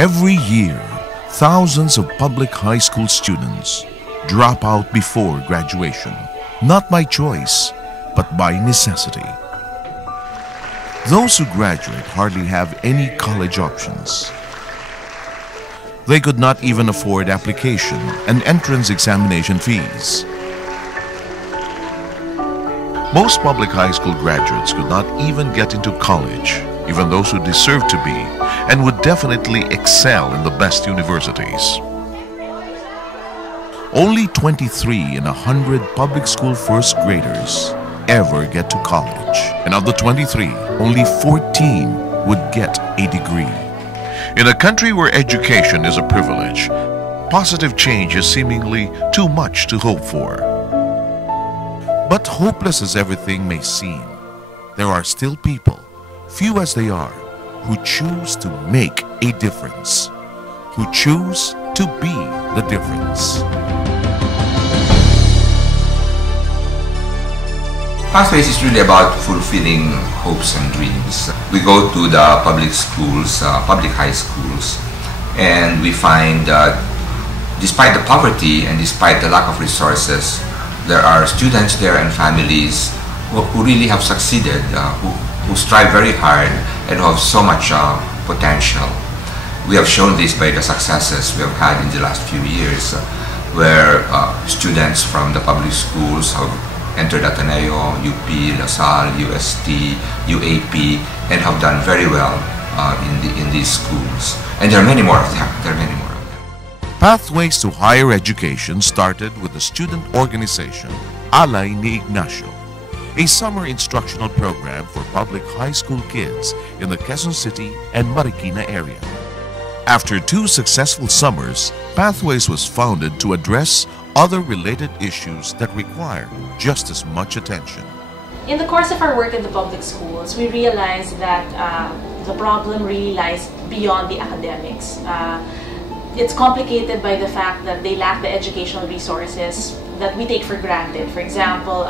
Every year, thousands of public high school students drop out before graduation, not by choice, but by necessity. Those who graduate hardly have any college options. They could not even afford application and entrance examination fees. Most public high school graduates could not even get into college, even those who deserve to be, and would definitely excel in the best universities. Only 23 in 100 public school first graders ever get to college. And of the 23, only 14 would get a degree. In a country where education is a privilege, positive change is seemingly too much to hope for. But hopeless as everything may seem, there are still people, few as they are, who choose to make a difference, who choose to be the difference. Pathways is really about fulfilling hopes and dreams. We go to the public schools, public high schools, and we find that despite the poverty and despite the lack of resources, there are students there and families who really have succeeded, who strive very hard and who have so much potential. We have shown this by the successes we have had in the last few years, where students from the public schools have entered Ateneo, UP, LaSalle, UST, UAP, and have done very well in these schools. And there are many more of them. Pathways to Higher Education started with the student organization Alay ni Ignacio, a summer instructional program for public high school kids in the Quezon City and Marikina area. After 2 successful summers, Pathways was founded to address other related issues that require just as much attention. In the course of our work in the public schools, we realized that the problem really lies beyond the academics. It's complicated by the fact that they lack the educational resources that we take for granted. For example,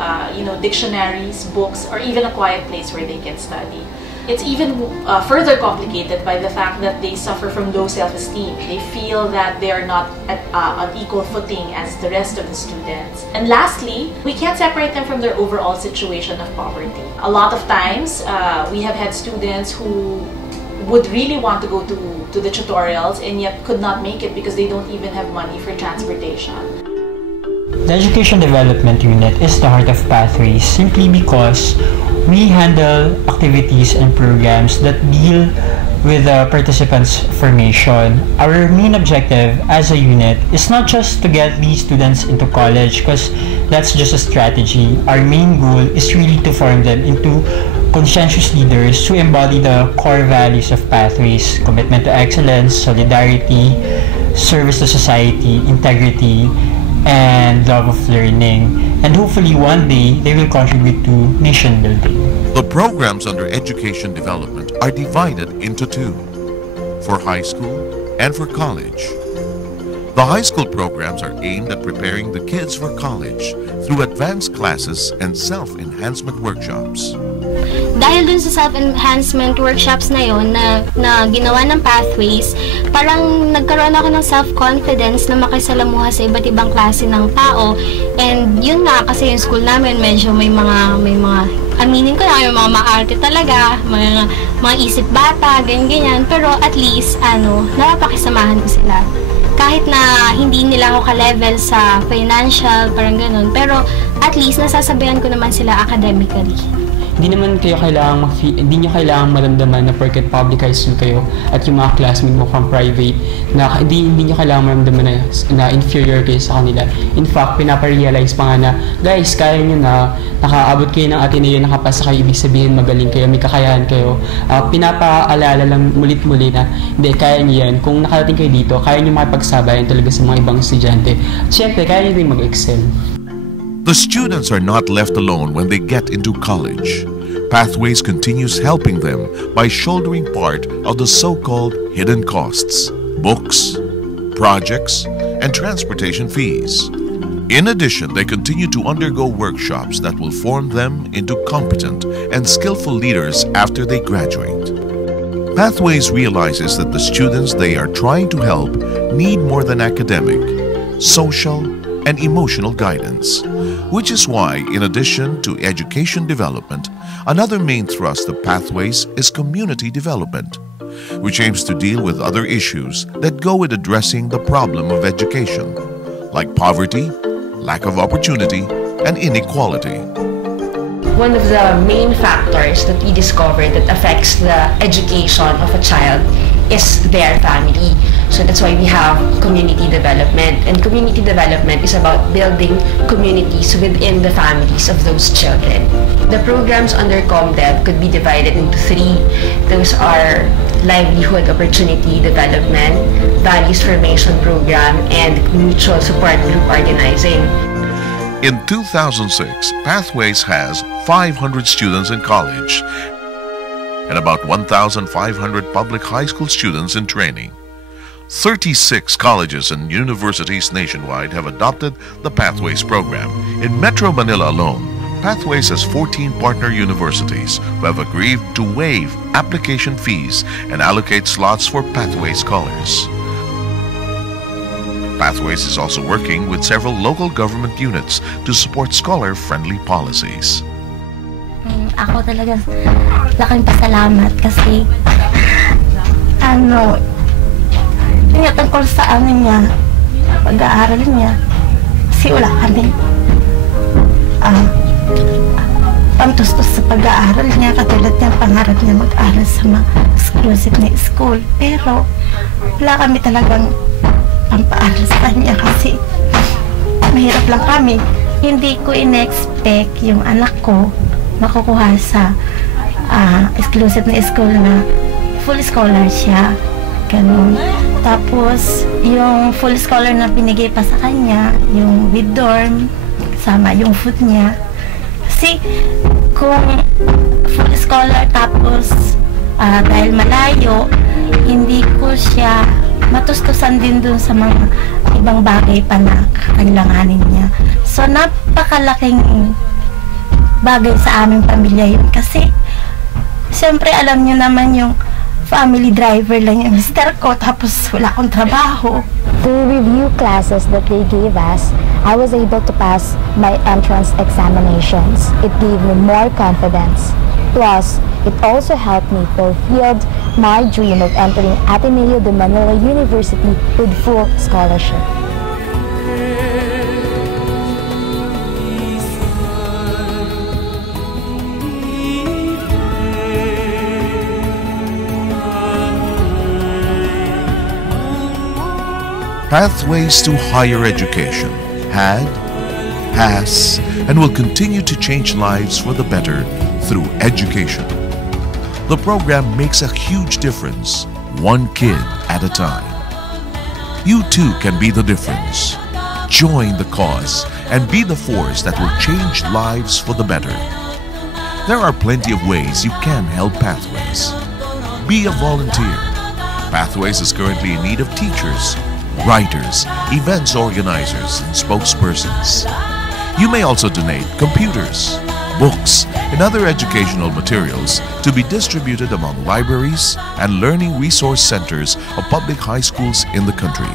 dictionaries, books, or even a quiet place where they can study. It's even further complicated by the fact that they suffer from low self-esteem. They feel that they are not on equal footing as the rest of the students. And lastly, we can't separate them from their overall situation of poverty. A lot of times, we have had students who would really want to go to the tutorials and yet could not make it because they don't even have money for transportation. The Education Development Unit is the heart of Pathways simply because we handle activities and programs that deal with the participants' formation. Our main objective as a unit is not just to get these students into college because that's just a strategy. Our main goal is really to form them into conscientious leaders who embody the core values of Pathways: commitment to excellence, solidarity, service to society, integrity, and love of learning. And hopefully one day they will contribute to nation building. The programs under education development are divided into 2, for high school and for college. The high school programs are aimed at preparing the kids for college through advanced classes and self-enhancement workshops. Dahil dun sa self-enhancement workshops na yun na ginawa ng Pathways, parang nagkaroon ako ng self-confidence na makisalamuha sa iba't ibang klase ng tao. And yun nga, kasi yung school namin medyo may mga aminin ko na, may mga maarte talaga, mga isip bata, ganyan. Pero at least, napapakisamahan ko sila. Kahit na hindi nila ako ka-level sa financial, parang ganun. Pero at least, nasasabayan ko naman sila academically. Hindi nyo kailangang maramdaman na porket public high school kayo at yung mga classmate mo from private na hindi nyo kailangan maramdaman na inferior kayo sa kanila. In fact, pinaparealize pa nga na, guys, kaya nyo na, nakaabot kayo ng Ateneo, nakapasa kayo, ibig sabihin magaling kayo, may kakayahan kayo. Pinapaalala lang mulit-muli na, hindi, kaya nyo yan. Kung nakarating kayo dito, kaya nyo makipagsabayan talaga sa mga ibang estudyante. At syempre, kaya nyo din mag-excel. The students are not left alone when they get into college. Pathways continues helping them by shouldering part of the so-called hidden costs, books, projects, and transportation fees. In addition, they continue to undergo workshops that will form them into competent and skillful leaders after they graduate. Pathways realizes that the students they are trying to help need more than academic, social, and emotional guidance, which is why, in addition to education development, another main thrust of Pathways is community development, which aims to deal with other issues that go with addressing the problem of education, like poverty, lack of opportunity, and inequality. One of the main factors that we discovered that affects the education of a child is their family. So that's why we have community development. And community development is about building communities within the families of those children. The programs under ComDev could be divided into three. Those are livelihood opportunity development, values formation program, and mutual support group organizing. In 2006, Pathways has 500 students in college and about 1,500 public high school students in training. 36 colleges and universities nationwide have adopted the Pathways program. In Metro Manila alone, Pathways has 14 partner universities who have agreed to waive application fees and allocate slots for Pathways scholars. Pathways is also working with several local government units to support scholar-friendly policies. Ako talaga laking pasalamat kasi tungkol sa niya, pag-aaral niya, kasi wala kami pantustos sa pag-aaral niya, katulad niya pangarap niya mag-aaral sa mga exclusive na school, pero wala kami talagang pampaaral sa kanya kasi mahirap lang kami. Hindi ko in-expect yung anak ko makukuha sa exclusive na school na full scholar siya. Ganun. Tapos, yung full scholar na binigay pa sa kanya, yung with dorm, kasama yung food niya. Kasi, kung full scholar tapos dahil malayo, hindi ko siya matustusan din dun sa mga ibang bagay pa na kakailanganin niya. So, napakalaking bagay sa aming pamilya yun. Kasi, siyempre, alam niyo naman yung family driver lang yung mister ko, tapos wala akong trabaho. Through review classes that they gave us, I was able to pass my entrance examinations. It gave me more confidence. Plus, it also helped me fulfill my dream of entering Ateneo de Manila University with full scholarship. Pathways to Higher Education had, has, and will continue to change lives for the better through education. The program makes a huge difference, one kid at a time. You too can be the difference. Join the cause and be the force that will change lives for the better. There are plenty of ways you can help Pathways. Be a volunteer. Pathways is currently in need of teachers, writers, events organizers, and spokespersons. You may also donate computers, books, and other educational materials to be distributed among libraries and learning resource centers of public high schools in the country.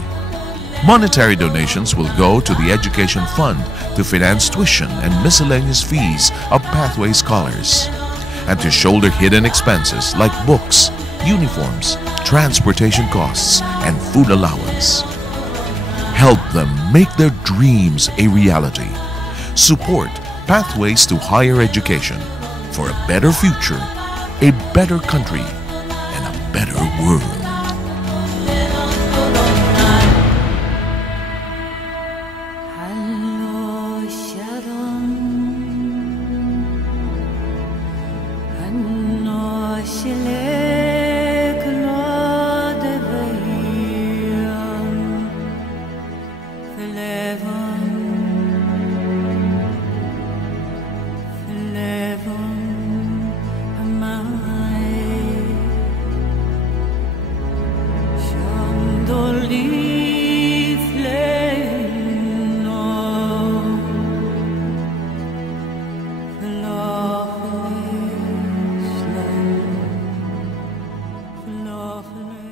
Monetary donations will go to the Education Fund to finance tuition and miscellaneous fees of Pathway scholars, and to shoulder hidden expenses like books, uniforms, transportation costs, and food allowance. Help them make their dreams a reality. Support Pathways to Higher Education for a better future, a better country, and a better world. softener